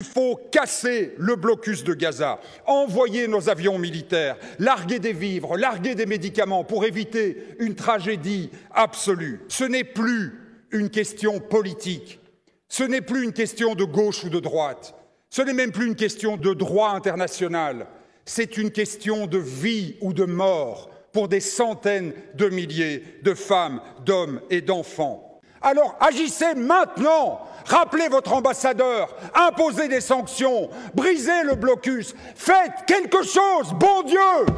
Il faut casser le blocus de Gaza, envoyer nos avions militaires, larguer des vivres, larguer des médicaments pour éviter une tragédie absolue. Ce n'est plus une question politique, ce n'est plus une question de gauche ou de droite, ce n'est même plus une question de droit international, c'est une question de vie ou de mort pour des centaines de milliers de femmes, d'hommes et d'enfants. Alors agissez maintenant, rappelez votre ambassadeur, imposez des sanctions, brisez le blocus, faites quelque chose, bon Dieu!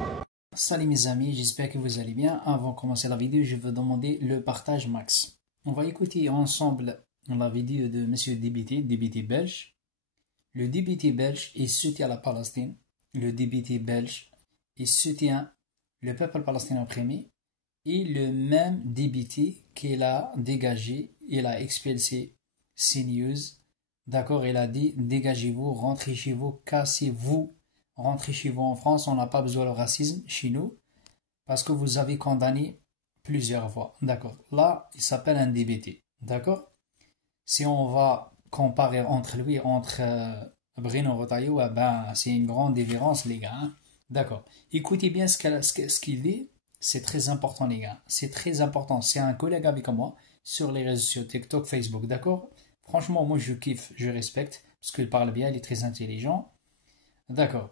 Salut mes amis, j'espère que vous allez bien. Avant de commencer la vidéo, je veux demander le partage max. On va écouter ensemble la vidéo de Monsieur député belge. Le député belge est soutien à la Palestine. Le député belge est soutien le peuple palestinien opprimé. Et le même député qu'il a dégagé, il a expulsé CNews. D'accord, il a dit dégagez-vous, rentrez chez vous, cassez-vous, rentrez chez vous en France. On n'a pas besoin de racisme chez nous parce que vous avez condamné plusieurs fois. D'accord, là il s'appelle un député. D'accord, si on va comparer entre lui, entre Bruno Retailleau, ben, c'est une grande différence, les gars. Hein? D'accord, écoutez bien ce qu'il dit. C'est très important, les gars. C'est très important. C'est un collègue avec moi sur les réseaux sociaux, TikTok, Facebook, d'accord? Franchement, moi, je kiffe, je respecte, parce qu'il parle bien, il est très intelligent. D'accord.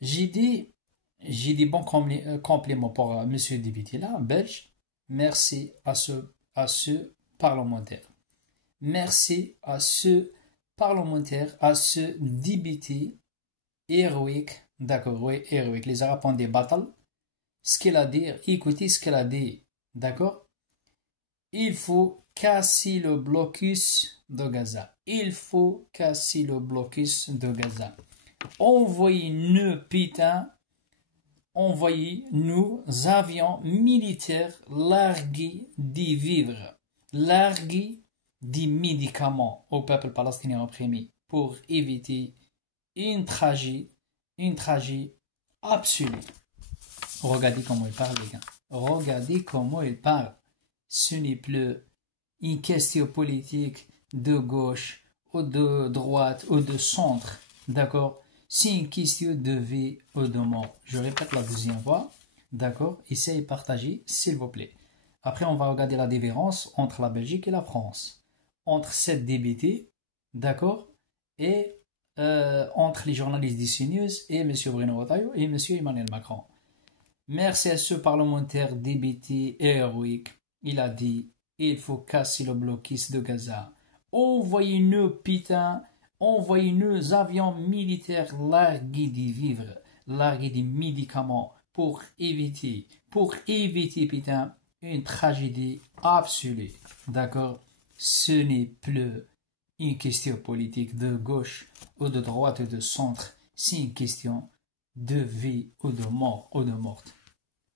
J'ai des bons compléments pour monsieur le député là, belge. Merci à ce parlementaire. Merci à ce parlementaire, à ce député héroïque. D'accord, oui, héroïque. Les Arabes ont des batailles. Ce qu'il a dit, écoutez ce qu'il a dit, d'accord? Il faut casser le blocus de Gaza. Il faut casser le blocus de Gaza. Envoyez-nous, putain, envoyez-nous avions militaires largués des vivres, largués des médicaments au peuple palestinien opprimé pour éviter une tragédie absolue. Regardez comment il parle, les gars. Regardez comment il parle. Ce n'est plus une question politique de gauche ou de droite ou de centre. D'accord? C'est une question de vie ou de mort. Je répète la deuxième fois. D'accord? Essayez de partager, s'il vous plaît. Après, on va regarder la différence entre la Belgique et la France. Entre cette député, d'accord? Et entre les journalistes de CNews et M. Bruno Retailleau et M. Emmanuel Macron. Merci à ce parlementaire député héroïque. Il a dit, il faut casser le blocus de Gaza. Envoyez-nous, putain, envoyez-nous avions militaires largués des vivres, largués des médicaments pour éviter, putain, une tragédie absolue. D'accord? Ce n'est plus une question politique de gauche ou de droite ou de centre. C'est une question de vie ou de mort ou de morte.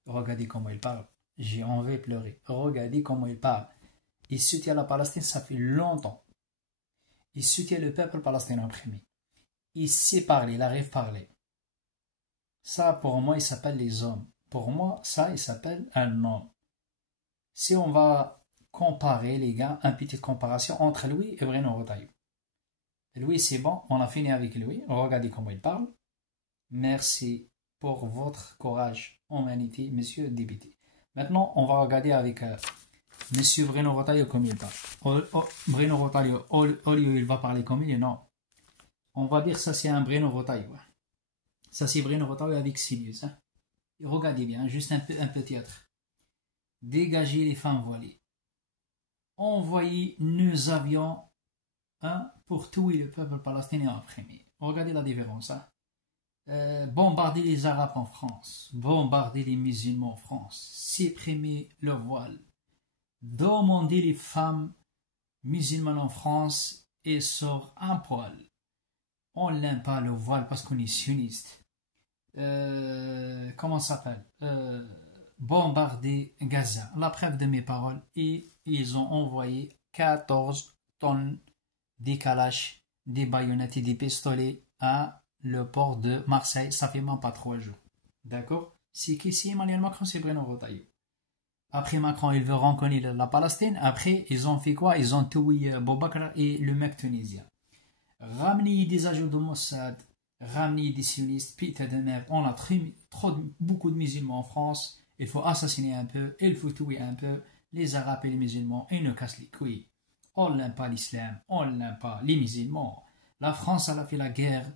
Regardez comment il parle. J'ai envie de pleurer. Regardez comment il parle. Il soutient la Palestine, ça fait longtemps. Il soutient le peuple palestinien opprimé. Il sait parler, il arrive à parler. Ça, pour moi, il s'appelle les hommes. Pour moi, ça, il s'appelle un homme. Si on va comparer, les gars, une petite comparaison entre lui et Bruno Retailleau. Lui, c'est bon, on a fini avec lui. Regardez comment il parle. Merci pour votre courage, humanité, monsieur le député. Maintenant, on va regarder avec monsieur Bruno Retailleau comme il parle. Bruno Retailleau, il va parler comme il, non. On va dire ça c'est un Bruno Retailleau. Ça c'est Bruno Retailleau avec CNews. Hein. Regardez bien, juste un peu théâtre. Dégagez les femmes voilées. Envoyez nos avions pour tuer le peuple palestinien opprimé. Regardez la différence. Hein. Bombarder les Arabes en France, bombarder les musulmans en France, supprimer le voile, demander les femmes musulmanes en France et sur un poil. On n'aime pas le voile parce qu'on est sioniste. Comment ça s'appelle? Bombarder Gaza. La preuve de mes paroles. Et ils ont envoyé 14 tonnes des kalash, des baïonnettes et des pistolets à le port de Marseille, ça fait même pas 3 jours. D'accord? C'est qu'ici, Emmanuel Macron, c'est Bruno Retailleau. Après Macron, il veut reconnaître la Palestine. Après, ils ont fait quoi? Ils ont tué Boubacar et le mec tunisien. ramener des agents de Mossad, ramener des sionistes, putain de merde. On a beaucoup de musulmans en France. Il faut assassiner un peu, il faut tuer un peu les Arabes et les musulmans. Ils nous cassent les couilles. On n'aime pas l'islam, on n'aime pas les musulmans. La France, elle a fait la guerre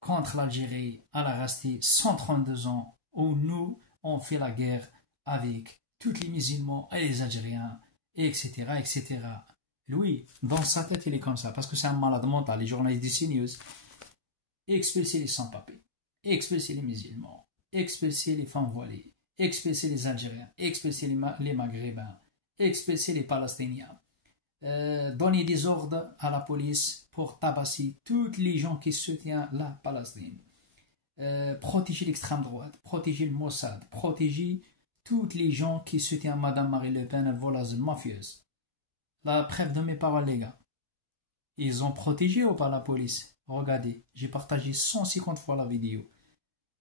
contre l'Algérie. Elle a resté 132 ans où nous, on fait la guerre avec tous les musulmans et les Algériens, etc., etc. Lui, dans sa tête, il est comme ça, parce que c'est un malade mental. Les journalistes de CNews, expulser les sans-papiers, expulser les musulmans, expulser les femmes voilées, expulser les Algériens, expulser les Maghrébins, expulser les Palestiniens, donner des ordres à la police pour tabasser tous les gens qui soutiennent la Palestine, protéger l'extrême droite, protéger le Mossad, protéger tous les gens qui soutiennent Madame Marine Le Pen, voleuse mafieuse. La preuve de mes paroles, les gars. Ils ont protégé ou pas la police? Regardez, j'ai partagé 150 fois la vidéo.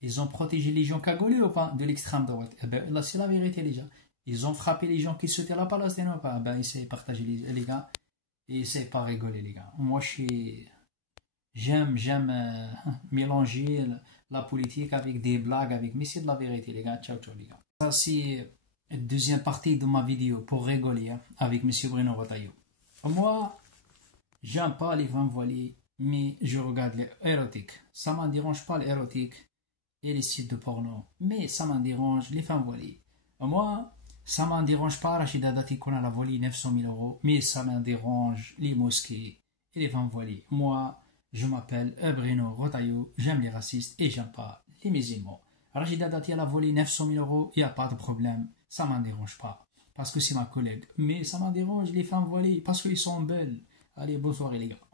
Ils ont protégé les gens cagoulés ou pas de l'extrême droite? Eh ben, là, c'est la vérité, les gens. Ils ont frappé les gens qui soutiennent la Palestine ou pas? Ben, essayez de partager, les gars. Et essayez pas rigoler, les gars. Moi, j'aime mélanger la politique avec des blagues, mais c'est de la vérité, les gars. Ciao, ciao, les gars. Ça, c'est la deuxième partie de ma vidéo pour rigoler avec M. Bruno Retailleau. Moi, j'aime pas les femmes voilées, mais je regarde les érotiques. Ça ne me dérange pas les érotiques et les sites de porno, mais ça me dérange les femmes voilées. Moi, ça ne me dérange pas Rachida Dati qu'on a volé 900 000 €, mais ça me dérange les mosquées et les femmes voilées. Moi, je m'appelle Bruno Retailleau, j'aime les racistes et j'aime pas les musulmans. Rachida Dati elle a volé 900 000 €, il n'y a pas de problème, ça ne me dérange pas, parce que c'est ma collègue. Mais ça me dérange les femmes voilées, parce qu'ils sont belles. Allez, bonne soirée les gars.